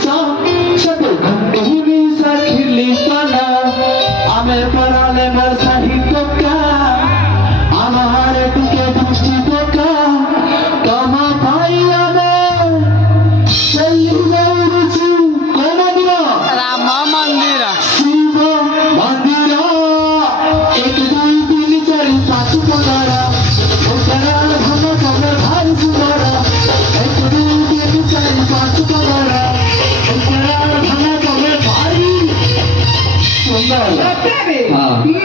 चा सब घंटी भी सखिली पाना आमे पराले मर सही तो का हमारे टुके दृष्टि तो का कमा भाई आमे सही रुचि कौन दिया राम मंदिर शिव मंदिर एक दुई तीन चार पाँच पगारा उतरा धन कमे भाई सुनारा एक दुई तीन चार पाँच पगारा उतरा धन कमे भाई सुनारा हाँ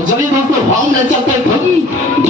जल्दी दोस्तों हम चलते